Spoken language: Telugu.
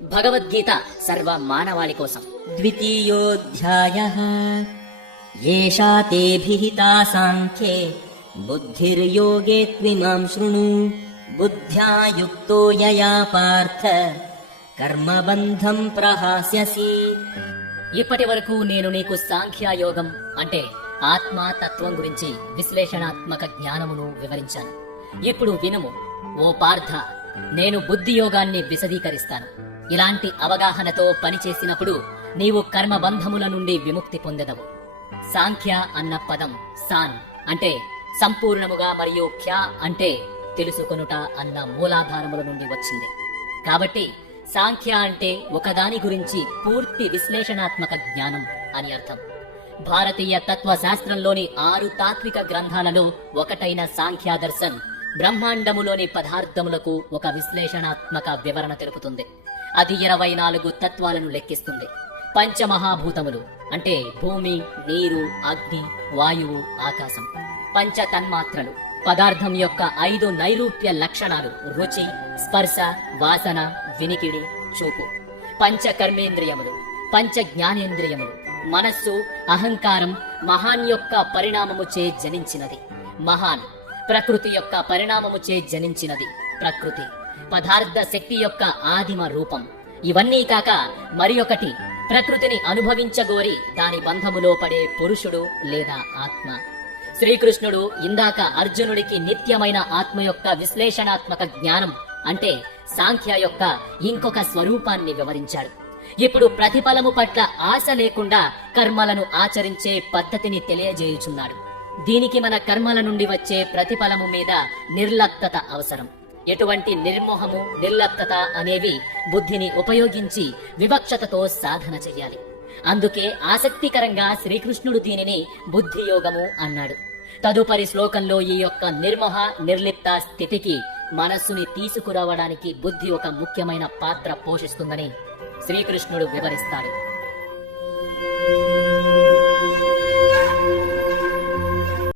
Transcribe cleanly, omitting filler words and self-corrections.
భగవద్గీత సర్వ మానవాళి కోసం. ద్వితీయోऽధ్యాయः ఏషా తే భిహితా సాంఖ్యే బుద్ధిర్యోగే త్విమాం శృణు బుద్ధ్యా యుక్తో యయా పార్థ కర్మబంధం ప్రహాస్యసి. ఇప్పటి వరకు నేను నీకు సాంఖ్యయోగం అంటే ఆత్మతత్వం గురించి విశ్లేషణాత్మక జ్ఞానమును వివరించాను. ఇప్పుడు వినుము ఓ పార్థ, నేను బుద్ధి యోగాన్ని విశదీకరిస్తాను. ఇలాంటి అవగాహనతో పనిచేసినప్పుడు నీవు కర్మబంధముల నుండి విముక్తి పొందెదవు. సాంఖ్య అన్న పదం సాన్ అంటే సంపూర్ణముగా మరియు ఖ్య అంటే తెలుసుకొనుట అన్న మూలాధారముల నుండి వచ్చింది. కాబట్టి సాంఖ్య అంటే ఒకదాని గురించి పూర్తి విశ్లేషణాత్మక జ్ఞానం అని అర్థం. భారతీయ తత్వశాస్త్రంలోని 6 తాత్విక గ్రంథాలలో ఒకటైన సాంఖ్యాదర్శన్ బ్రహ్మాండములోని పదార్థములకు ఒక విశ్లేషణాత్మక వివరణ తెలుపుతుంది. అది 24 తత్వాలను లెక్కిస్తుంది. పంచమహాభూతములు అంటే భూమి, నీరు, అగ్ని, వాయువు, ఆకాశం. పంచ తన్మాత్రలు పదార్థం యొక్క 5 నైరూప్య లక్షణాలు రుచి, స్పర్శ, వాసన, వినికిడి, చూపు. పంచ కర్మేంద్రియములు, పంచ జ్ఞానేంద్రియములు. మనస్సు, అహంకారం మహాన్ యొక్క పరిణామముచే జనించినది. మహాన్ ప్రకృతి యొక్క పరిణామముచే జనించినది. ప్రకృతి పదార్థ శక్తి యొక్క ఆదిమ రూపం. ఇవన్నీ కాక మరి ఒకటి ప్రకృతిని అనుభవించగోరి దాని బంధములో పడే పురుషుడు లేదా ఆత్మ. శ్రీకృష్ణుడు ఇందాక అర్జునుడికి నిత్యమైన ఆత్మ యొక్క విశ్లేషణాత్మక జ్ఞానం అంటే సాంఖ్య యొక్క ఇంకొక స్వరూపాన్ని వివరించాడు. ఇప్పుడు ప్రతిఫలము పట్ల ఆశ లేకుండా కర్మలను ఆచరించే పద్ధతిని తెలియజేయుచున్నాడు. దీనికి మన కర్మల నుండి వచ్చే ప్రతిఫలము మీద నిర్లప్తత అవసరం. ఎటువంటి నిర్మోహము, నిర్లప్తత అనేవి బుద్ధిని ఉపయోగించి వివక్షతతో సాధన చెయ్యాలి. అందుకే ఆసక్తికరంగా శ్రీకృష్ణుడు దీనిని బుద్ధియోగము అన్నాడు. తదుపరి శ్లోకంలో ఈ యొక్క నిర్మోహ, నిర్లిప్త స్థితికి మనస్సుని తీసుకురావడానికి బుద్ధి ఒక ముఖ్యమైన పాత్ర పోషిస్తుందని శ్రీకృష్ణుడు వివరిస్తాడు.